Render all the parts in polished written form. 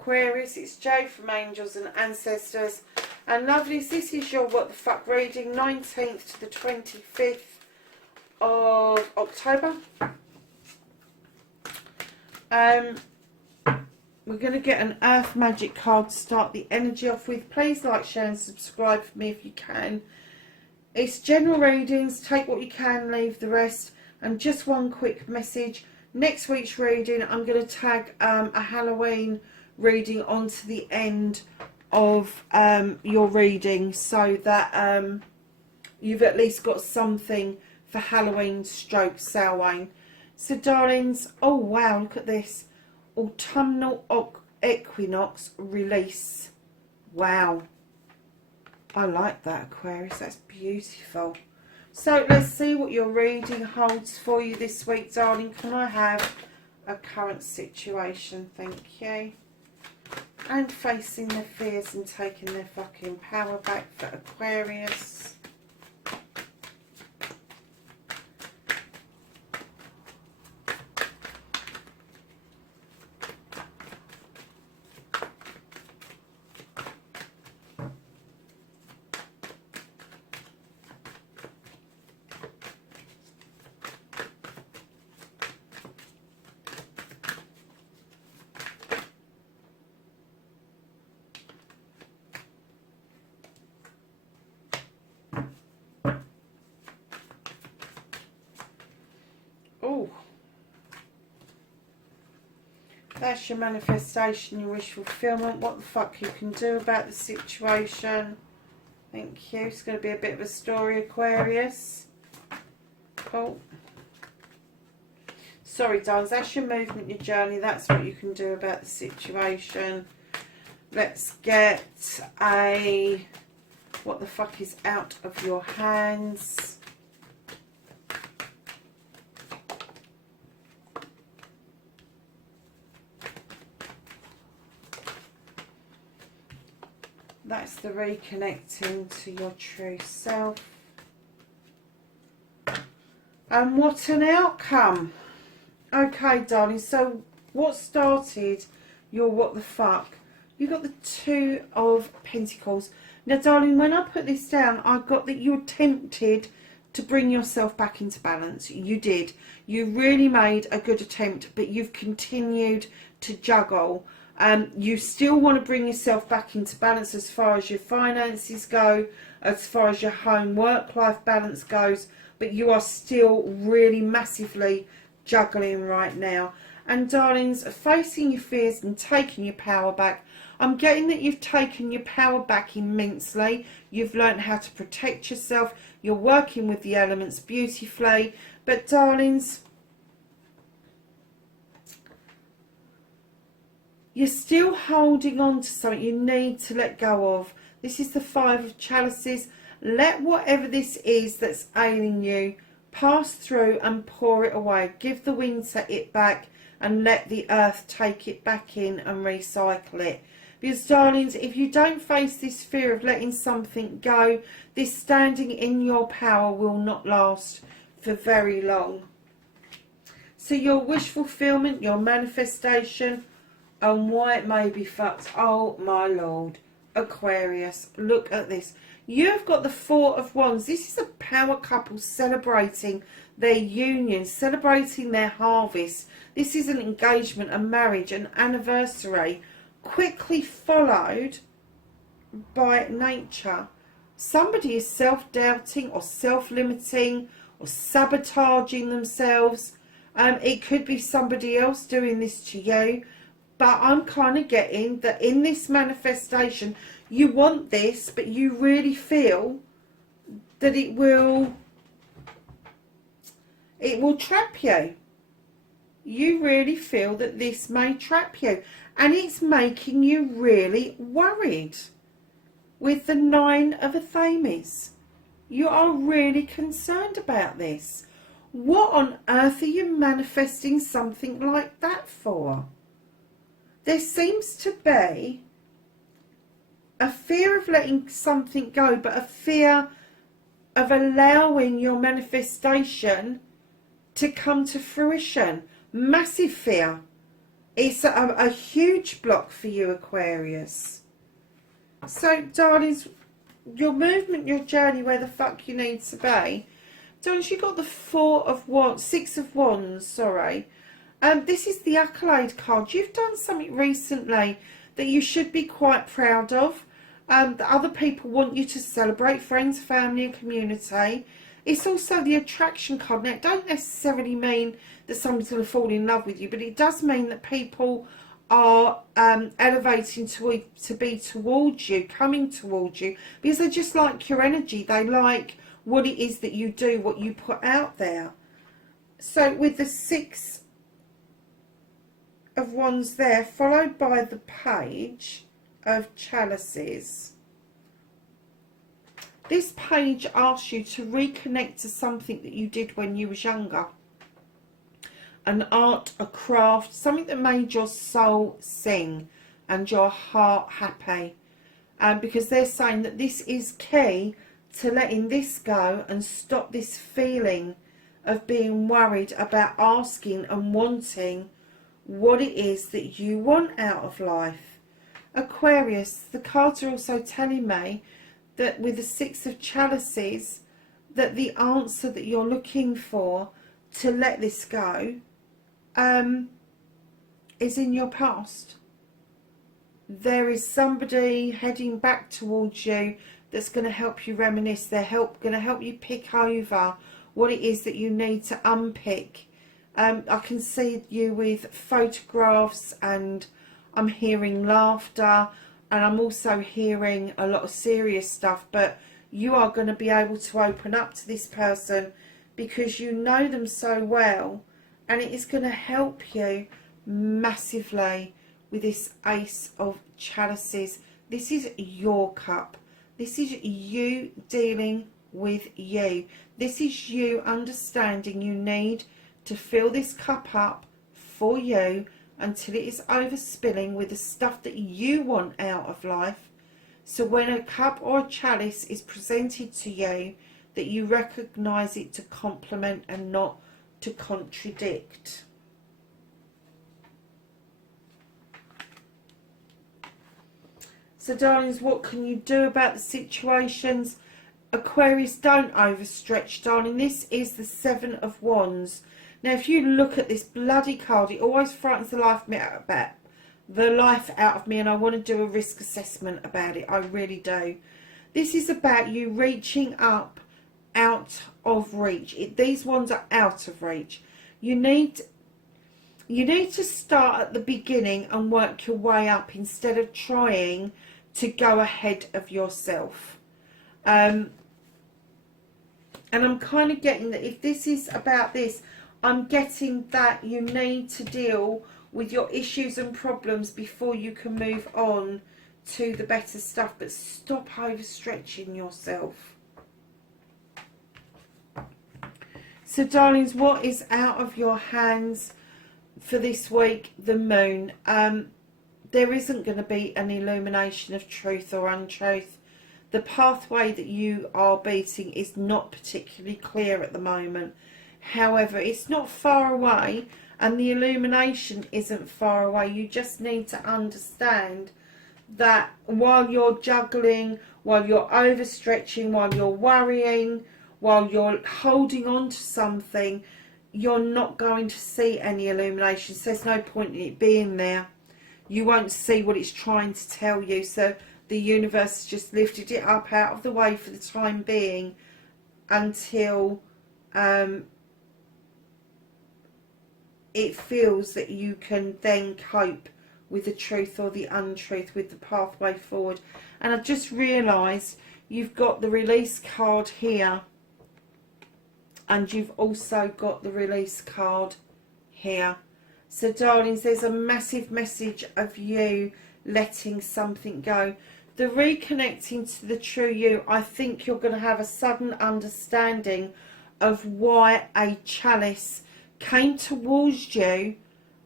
Aquarius, it's Jay from Angels and Ancestors. And lovelies, this is your What the Fuck reading, 19th to the 25th of October. We're going to get an Earth Magic card to start the energy off with. Please like, share and subscribe for me if you can. It's general readings, take what you can, leave the rest. And just one quick message. Next week's reading, I'm going to tag a Halloween reading onto the end of your reading, so that you've at least got something for Halloween stroke Samhain. So darlings, oh wow, look at this. Autumnal equinox release. Wow. I like that, Aquarius. That's beautiful. So let's see what your reading holds for you this week, darling. Can I have a current situation? Thank you. And facing their fears and taking their fucking power back for Aquarius. Oh, that's your manifestation, your wish fulfillment. What the fuck you can do about the situation. Thank you. It's going to be a bit of a story, Aquarius. Oh, sorry, darlings. That's your movement, your journey. That's what you can do about the situation. Let's get a what the fuck is out of your hands. That's the reconnecting to your true self. And what an outcome. Okay, darling. So what started your what the fuck? You got the Two of Pentacles. Now, darling, when I put this down, I got that you attempted to bring yourself back into balance. You did. You really made a good attempt, but you've continued to juggle. You still want to bring yourself back into balance as far as your finances go, as far as your home work-life balance goes, but you are still really massively juggling right now. And darlings, facing your fears and taking your power back, I'm getting that you've taken your power back immensely. You've learned how to protect yourself. You're working with the elements beautifully. But darlings, you're still holding on to something you need to let go of. This is the Five of Chalices. Let whatever this is that's ailing you pass through and pour it away. Give the winter it back and let the earth take it back in and recycle it. Because, darlings, if you don't face this fear of letting something go, this standing in your power will not last for very long. So your wish fulfillment, your manifestation, and why it may be fucked. Oh my lord, Aquarius, look at this. You've got the Four of Wands. This is a power couple celebrating their union, celebrating their harvest. This is an engagement, a marriage, an anniversary, quickly followed by nature. Somebody is self-doubting or self-limiting or sabotaging themselves. It could be somebody else doing this to you. But I'm kind of getting that in this manifestation, you want this, but you really feel that it will trap you. You really feel that this may trap you. And it's making you really worried. With the Nine of Athames, you are really concerned about this. What on earth are you manifesting something like that for? There seems to be a fear of letting something go, but a fear of allowing your manifestation to come to fruition. Massive fear. It's a huge block for you, Aquarius. So, darlings, your movement, your journey, where the fuck you need to be. Darlings, you got the Six of Wands, sorry. This is the Accolade card. You've done something recently that you should be quite proud of. That other people want you to celebrate, friends, family and community. It's also the Attraction card. Now, it don't necessarily mean that somebody's going to fall in love with you, but it does mean that people are elevating to be towards you, coming towards you, because they just like your energy. They like what it is that you do, what you put out there. So with the Six of Wands there, followed by the Page of Chalices. This page asks you to reconnect to something that you did when you was younger. An art, a craft, something that made your soul sing and your heart happy. Because they're saying that this is key to letting this go and stop this feeling of being worried about asking and wanting what it is that you want out of life. Aquarius, the cards are also telling me that with the Six of Chalices, that the answer that you're looking for to let this go is in your past. There is somebody heading back towards you that's going to help you reminisce. They're going to help you pick over what it is that you need to unpick. I can see you with photographs, and I'm hearing laughter, and I'm also hearing a lot of serious stuff, but you are going to be able to open up to this person because you know them so well, and it is going to help you massively with this Ace of Chalices. This is your cup. This is you dealing with you. This is you understanding you need to fill this cup up for you until it is overspilling with the stuff that you want out of life. So when a cup or a chalice is presented to you, that you recognise it to complement and not to contradict. So darlings, what can you do about the situations? Aquarius, don't overstretch, darling. This is the Seven of Wands. Now, if you look at this bloody card, it always frightens the life out of me, and I want to do a risk assessment about it. I really do. This is about you reaching up out of reach. These ones are out of reach. You need to start at the beginning and work your way up instead of trying to go ahead of yourself. And I'm kind of getting that if this is about this, I'm getting that you need to deal with your issues and problems before you can move on to the better stuff. But stop overstretching yourself. So darlings, what is out of your hands for this week? The Moon. There isn't going to be an illumination of truth or untruth. The pathway that you are beating is not particularly clear at the moment. However, it's not far away, and the illumination isn't far away. You just need to understand that while you're juggling, while you're overstretching, while you're worrying, while you're holding on to something, you're not going to see any illumination. So there's no point in it being there. You won't see what it's trying to tell you. So the universe has just lifted it up out of the way for the time being until it feels that you can then cope with the truth or the untruth, with the pathway forward. And I've just realised you've got the Release card here, and you've also got the Release card here. So darlings, there's a massive message of you letting something go. The reconnecting to the true you, I think you're going to have a sudden understanding of why a chalice came towards you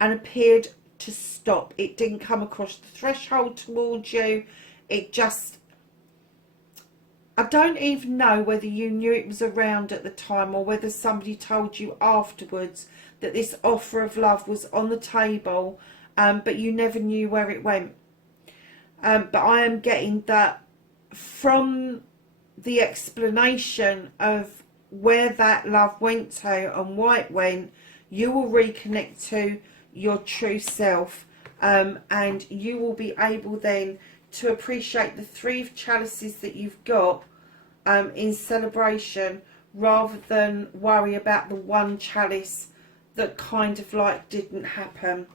and appeared to stop. It didn't come across the threshold towards you. It just, I don't even know whether you knew it was around at the time or whether somebody told you afterwards that this offer of love was on the table, but you never knew where it went. But I am getting that from the explanation of where that love went to and why it went, you will reconnect to your true self, and you will be able then to appreciate the 3 of chalices that you've got in celebration, rather than worry about the 1 chalice that kind of like didn't happen.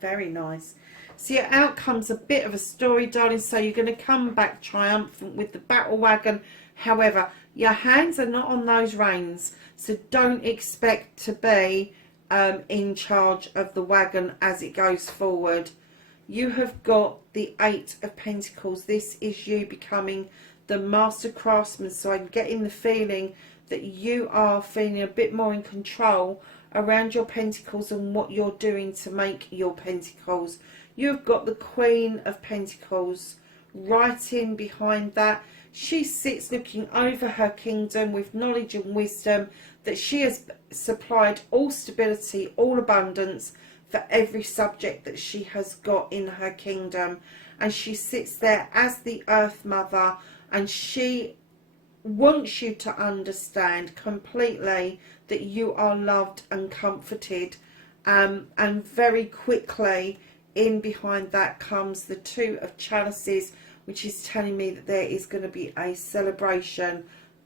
Very nice. So your outcome's a bit of a story, darling. So you're going to come back triumphant with the battle wagon. However, your hands are not on those reins, so don't expect to be in charge of the wagon as it goes forward. You have got the 8 of Pentacles. This is you becoming the master craftsman. So I'm getting the feeling that you are feeling a bit more in control around your pentacles and what you're doing to make your pentacles. You've got the Queen of Pentacles right in behind that. She sits looking over her kingdom with knowledge and wisdom, that she has supplied all stability, all abundance for every subject that she has got in her kingdom. And she sits there as the Earth Mother, and she wants you to understand completely that you are loved and comforted. And very quickly in behind that comes the 2 of Chalices, which is telling me that there is going to be a celebration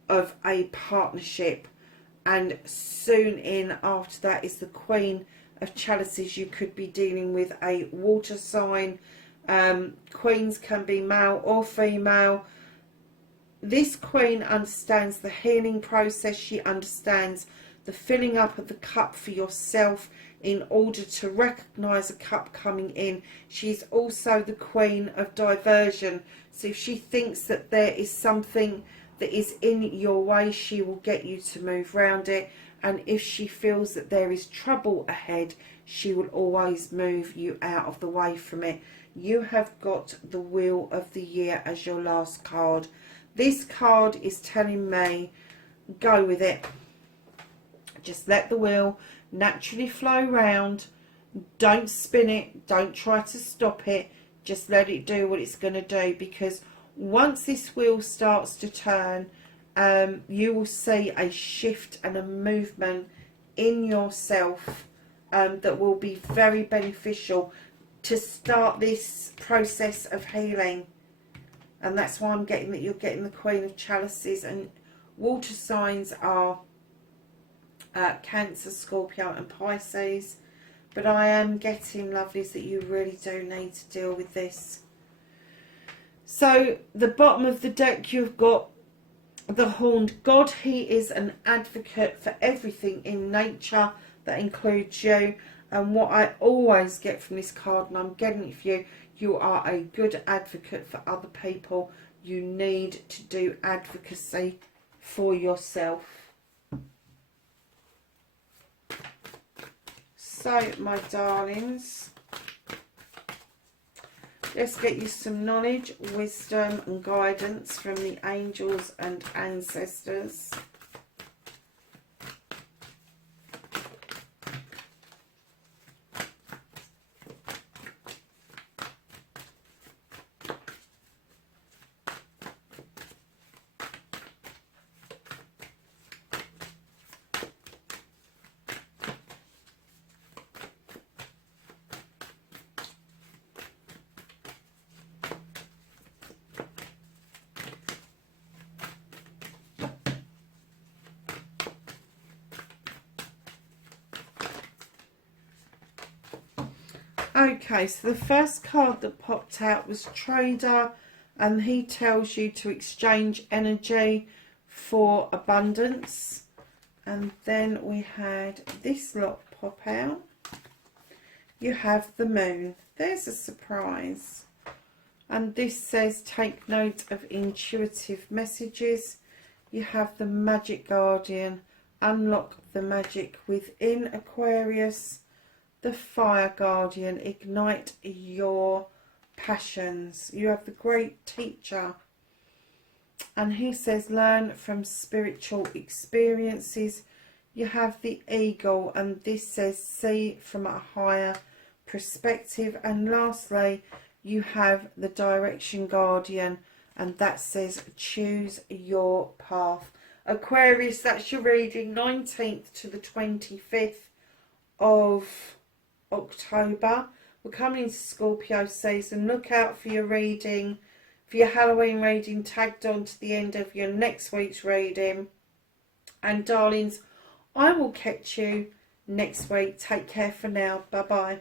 of a partnership. And soon in after that is the Queen of Chalices. You could be dealing with a water sign. Queens can be male or female. This Queen understands the healing process. She understands the filling up of the cup for yourself in order to recognise a cup coming in. She's also the Queen of diversion. So if she thinks that there is something that is in your way, she will get you to move round it. And if she feels that there is trouble ahead, she will always move you out of the way from it. You have got the Wheel of the Year as your last card. This card is telling me, go with it. Just let the wheel naturally flow round. Don't spin it. Don't try to stop it. Just let it do what it's going to do, because once this wheel starts to turn, you will see a shift and a movement in yourself that will be very beneficial to start this process of healing. And that's why I'm getting that you're getting the Queen of Chalices. And water signs are Cancer, Scorpio and Pisces. But I am getting, lovelies, that you really do need to deal with this. So the bottom of the deck, you've got the Horned God. He is an advocate for everything in nature. That includes you. And what I always get from this card, and I'm getting it for you, you are a good advocate for other people. You need to do advocacy for yourself. So, my darlings, let's get you some knowledge, wisdom and guidance from the angels and ancestors. Okay, so the first card that popped out was Trader, and he tells you to exchange energy for abundance. And then we had this lot pop out. You have the Moon. There's a surprise. And this says take note of intuitive messages. you have the Magic Guardian. Unlock the magic within, Aquarius. The Fire Guardian. Ignite your passions. You have the Great Teacher. And he says, learn from spiritual experiences. You have the Eagle, and this says, see from a higher perspective. And lastly, you have the Direction Guardian, and that says, choose your path. Aquarius, that's your reading, 19th to the 25th of October. We're coming into Scorpio season. Look out for your reading, for your Halloween reading tagged on to the end of your next week's reading. And darlings, I will catch you next week. Take care for now. Bye bye.